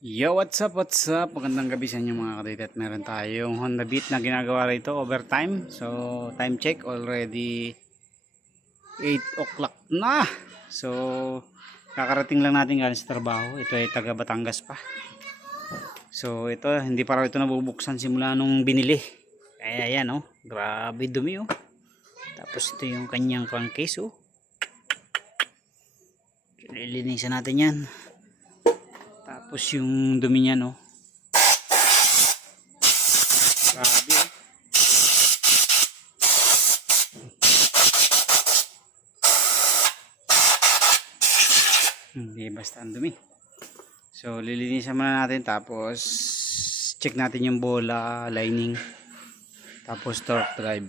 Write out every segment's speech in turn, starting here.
Yo, what's up, what's up? Magandang gabi sa inyo mga kadit. At meron tayong Honda Beat na ginagawa rito overtime. So, time check already 8 o'clock na. So, kakarating lang natin galing sa trabaho. Ito ay taga Batangas pa. So, ito, hindi pa raw ito nabubuksan simula nung binili. Kaya yan, oh. Grabe dumi, oh. Tapos ito yung kanyang crankcase, oh. Lilinisan natin yan. Tapos yung dumi niya, no. Grabe, oh. Hindi basta ang dumi. So lilinisan muna natin, tapos check natin yung bola lining, tapos torque drive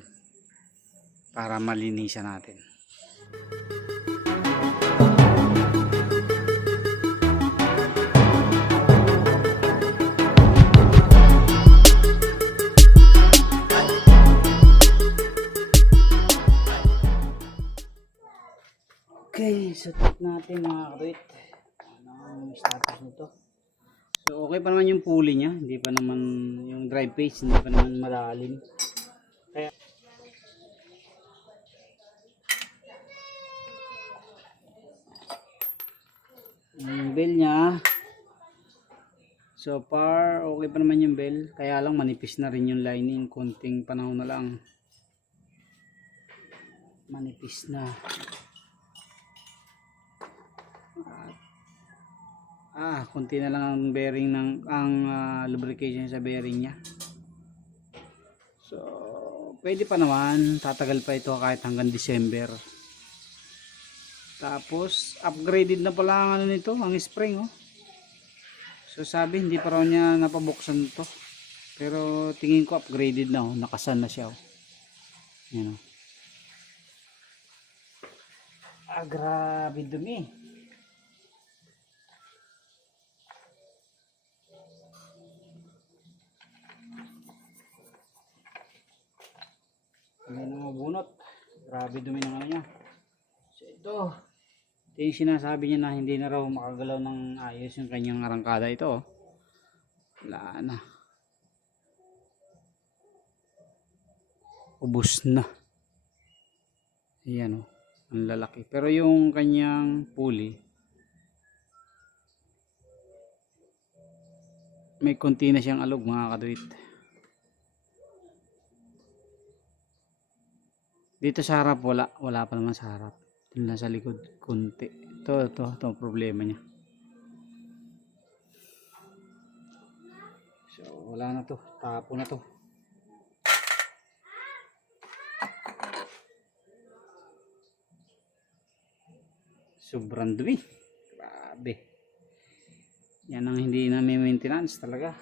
para malinisan natin. Okay, so check natin mga kabit. Ano ang status nito? So okay pa naman yung pulley niya, hindi pa naman yung drive phase, hindi pa naman malalim. Kaya yung bell niya, so far okay pa naman yung bell, kaya lang manipis na rin yung lining, konting panahon na lang manipis na. Konti na lang ang bearing ng lubrication sa bearing niya. So pwede pa naman, tatagal pa ito kahit hanggang December. Tapos upgraded na pala ang ano nito, ang spring, oh. So sabi hindi pa raw niya napabuksan to, pero tingin ko upgraded na, oh. Nakasan na siya, oh. Yan, oh. Grabe dumi. Hindi na mabunot. Grabe dumi ng ano niya. So ito yung sinasabi niya na hindi na raw makagalaw ng ayos yung kanyang arangkada. Ito, oh. Wala na. Ubus na. Ayan, oh. Ang lalaki. Pero yung kanyang pulley, may konti na siyang alog mga kaduit. Dito sa harap wala pa naman sa harap. Dito lang sa likod konti. Ito problema niya. So wala na to, tapo na to. Sobrang dumi. Grabe. Yan ang hindi na may maintenance talaga.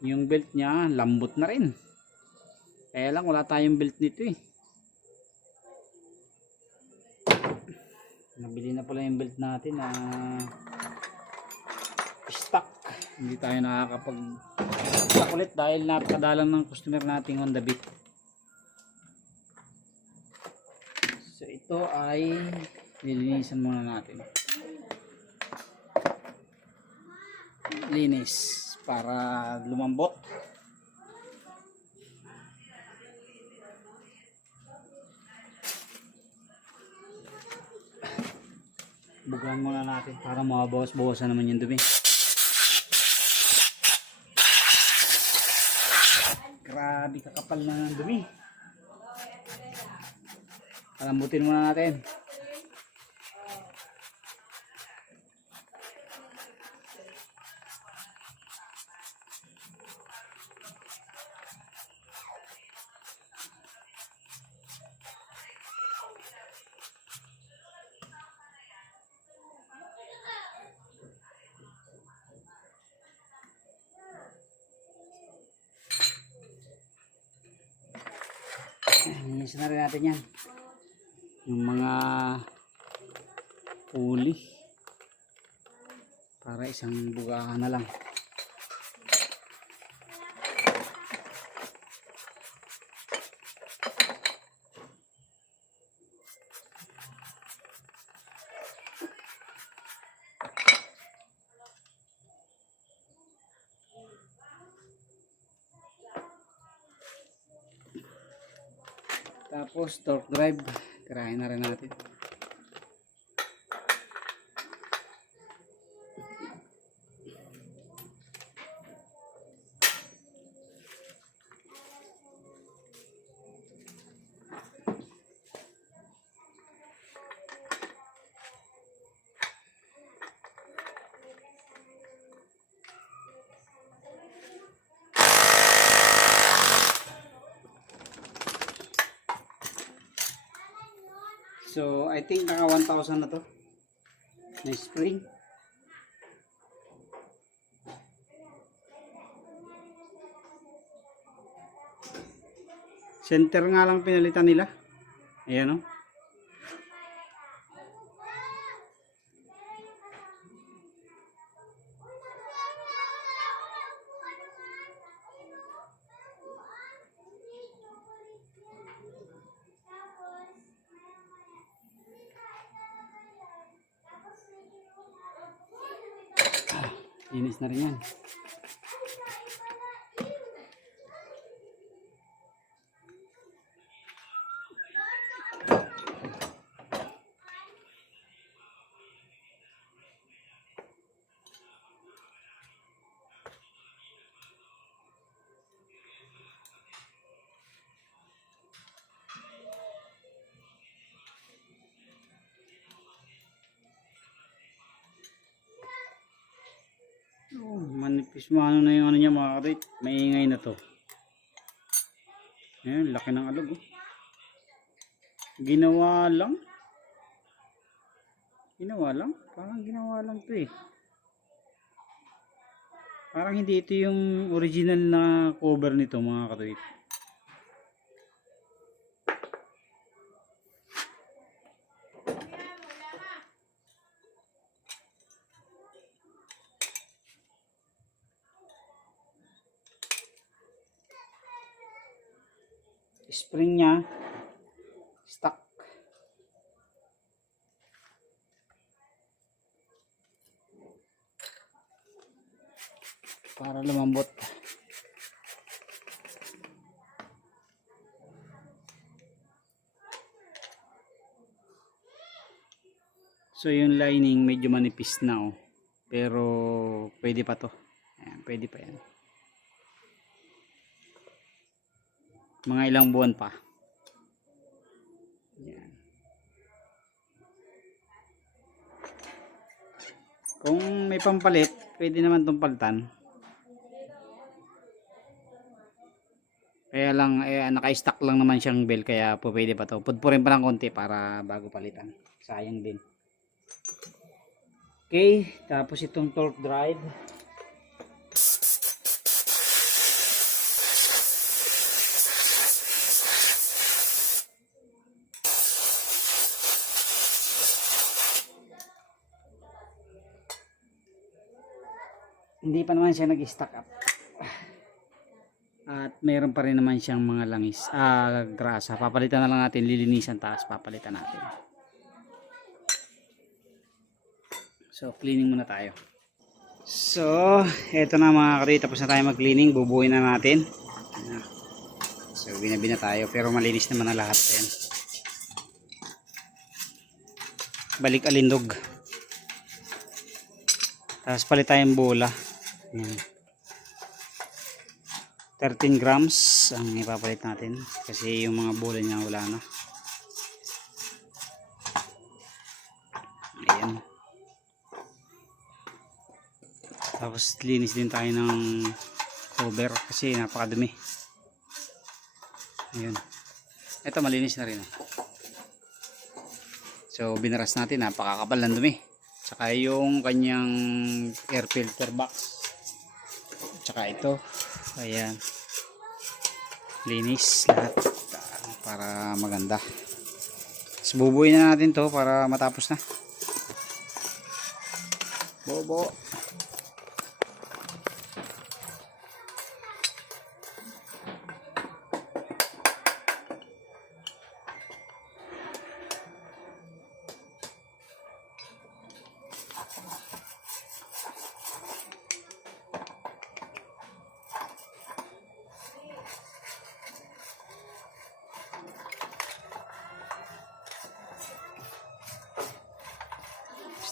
Yung belt niya lambot na rin. Kaya lang wala tayong belt nito, eh. Nabili na pala yung belt natin na stock. Hindi tayo nakakapag-stock ulit dahil napakadalang ng customer nating Honda Beat. So ito ay nilinisan muna natin. Linis para lumambot. Bugaan muna natin para mabawas-bawasan naman yung dumi. Grabe kakapal na ng dumi. Palambutin muna natin. Linisin na rin natin yan. Yung mga pulley para isang bugahan na lang. Tapos torque drive, tirahin na rin natin. So, I think naka 1,000 na to. Na spring. Center nga lang pinalitan nila. Ayan o. Linis na rin yan. Oh, manipis mo ano na yung ano niya mga karit. Maingay na to. Ayan, laki ng alog. Oh. Ginawa lang. Ginawa lang? Parang ginawa lang to eh. Parang hindi ito yung original na cover nito mga karit. Spring nya stuck. Para lumambot. So yung lining medyo manipis na oh. Pero pwede pa to. Ayan, pwede pa yan. Mga ilang buwan pa. Yan. Kung may pampalit, pwede naman itong palitan. Kaya lang, naka-stock lang naman siyang bell, kaya po pwede pa to. Pudpurin pa lang konti para bago palitan. Sayang din. Okay, tapos itong torque drive. Hindi pa naman siya nag-stack up. At mayroon pa rin naman siyang mga langis, grasa. Papalitan na lang natin, lilinisan taas, papalitan natin. So, cleaning muna tayo. So, eto na mga karit, tapos na tayo mag-cleaning, bubuuin na natin. So, binabi na tayo, pero malinis naman na lahat. Ayan. Balik alindog. Tapos palit tayong bola. Ayan. 13 grams ang ipapalit natin kasi yung mga bola niya wala na. Ayan. Tapos linis din tayo ng cover kasi napakadumi. Ayan. Ito malinis na rin. So binaras natin, napakakapal ng dumi. Tsaka yung kanyang air filter box. Tsaka ito. Ayan. Linis lahat para maganda. So bubuin na natin to para matapos na. Bobo.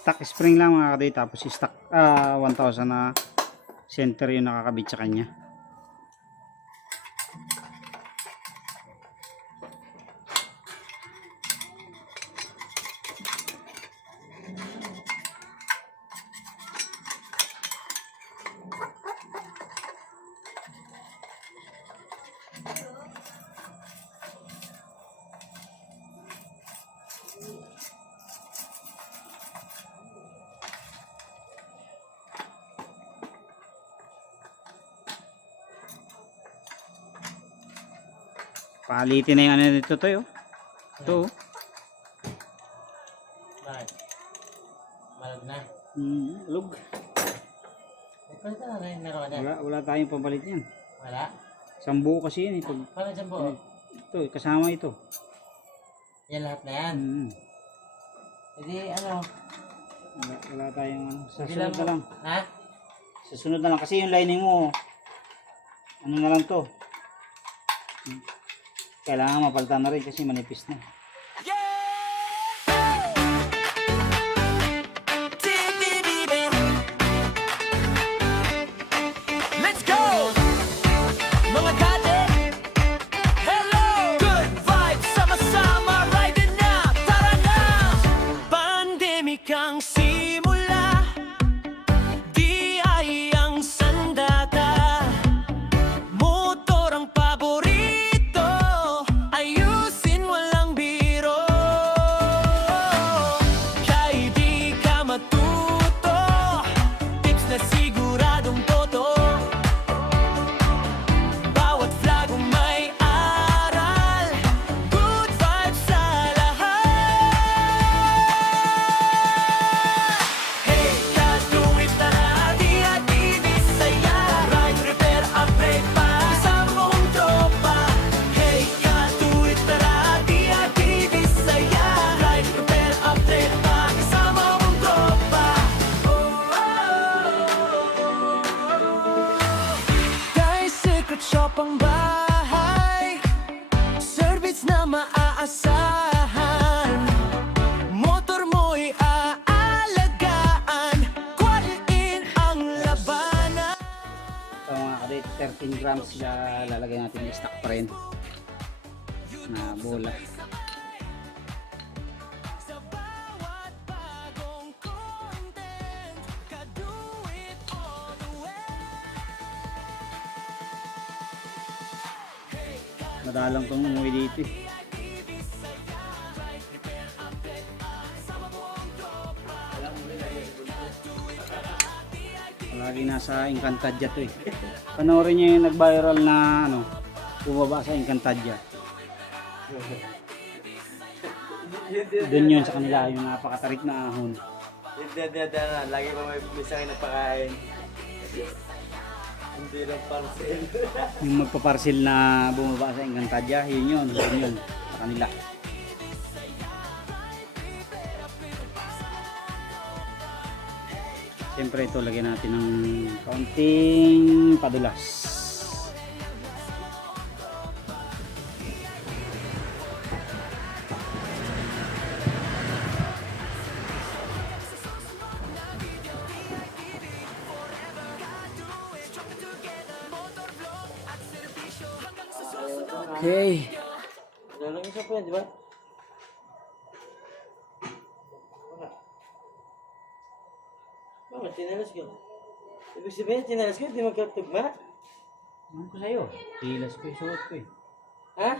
stock spring lang mga kadoy, tapos stock 1,000 na center yung nakakabit sa kanya. Palitin na yung ano dito to, oh. Ito, oh. Bakit? Malag na. Lug. Palit na lang yung laro niya. Wala tayong pampalit yan. Wala? Sambu kasi yan, eh. Palit siyang buo. Ito, kasama ito. Yan lahat na yan. Hindi ano. Wala tayong ano. Sa Bilang sunod na lang. Ha? Sa sunod na lang. Kasi yung lining mo, ano na lang to. Kailangan mapalitan na rin kasi manipis na. Let's go! Mga kate, hello! Good vibes, sama-sama, riding na, tara na! Pandemikang simula, di ay ang sandata. Motor ang paborito, ayusin walang biro. Kaya di ka matuto, tips na siguradong toto. Bawat vlog may aral, good vibes sa lahat. Hey, katuwid na hati-hati di saya. Ride, repair, upgrade pa sa buong tropa. Hey, katuwid na hati-hati di saya. Ride, repair, upgrade pa sa buong tropa. Dahil secret shop ang bahay, service na maaasahan. Motor mo'y aalagaan, quality ang labanan. Ito mga kadit, 13 grams lalagay natin yung stock pa rin na bola. Sa bawat bagong content, ka-do it all the way. Madalang tong umuwi dito, eh. Lagi nasa Encantadia to, eh. Panoorin niyo yung nag-viral na ano, bumaba sa Encantadia. Doon yun sa kanila, yung napakatarik na ahon. Lagi pa may misang napakain. Hindi lang parcel. Yung magpaparcel na bumaba sa Encantadia, yun sa kanila. Siyempre ito, lagyan natin ng kaunting padulas. Okay. Dalang isa pa, di ba? Tinelas ko. Ibig sabihin, tinelas ko, di magkatugma? Ano ko sa'yo? Tilas ko yung suot ko, eh. Ha?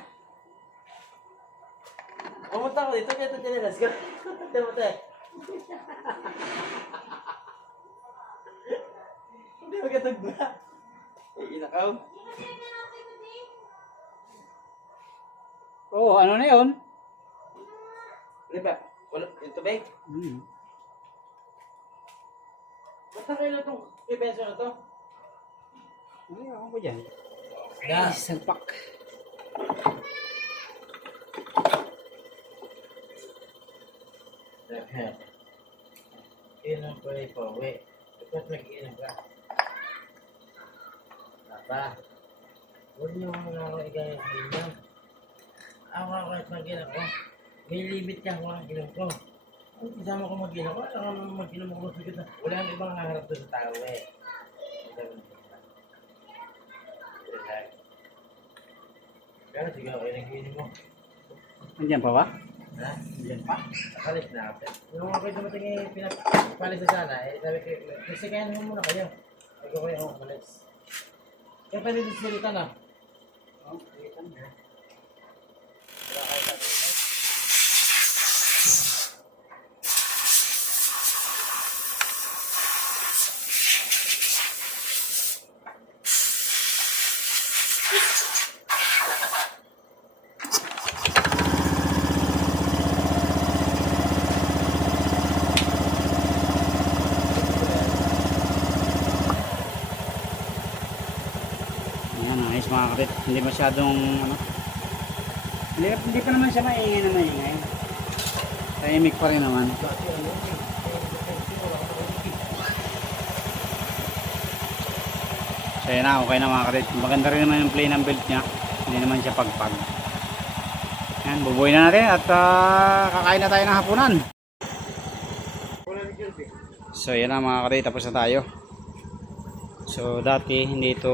Pumunta ko dito, kaya tinelas ko. Pumunta. Hindi magkatugma. Inakaw. Oh, ano na yun? Ano ba? Wala, yung tubig? Ba't na kayo itong ibenso na to? Ay, ako ko dyan. Da. Salpak. Inom ko rin po, we. Dapat nag-inom ka. Papa, huwag niyo mga ako igalit sa inyo. Ako kahit mag-inom ko. May limit yan kung ang inom ko. Isama ko mag-ina ko, mag-ina mo ko sa wala nang ibang haharap doon sa tao eh. Pero sige, okay, nag-iinin mo. Nandiyan pa ba? Ha? Diyan pa? Nakalis na ako. Yung mga kayo dumating eh, pinapalis na sana eh. Sabi ko, kasi kaya naman muna kayo. Sabi ko kayo, malis. Kaya pwede din silita na. Oo, silita na. Wala kayo sabi. Ayan, ayos mga kapit. Hindi masyadong ano. Hindi pa naman siya maingay na maingay. Tahimik pa rin naman. So yan na, okay na mga kapit. Maganda rin naman yung play ng belt niya. Hindi naman siya pagpag. Yan, bubuhay na natin at kakain na tayo ng hapunan. So yan na mga kapit, tapos na tayo. So dati hindi ito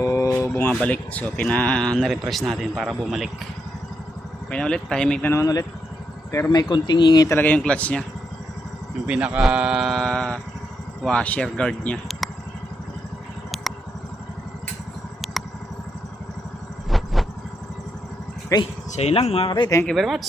bumabalik, so pina-refresh natin para bumalik. Okay na ulit, tahimik na naman ulit. Pero may kunting ingay talaga yung clutch nya, yung pinaka washer guard nya. Okay, so yun lang mga kapatid, thank you very much.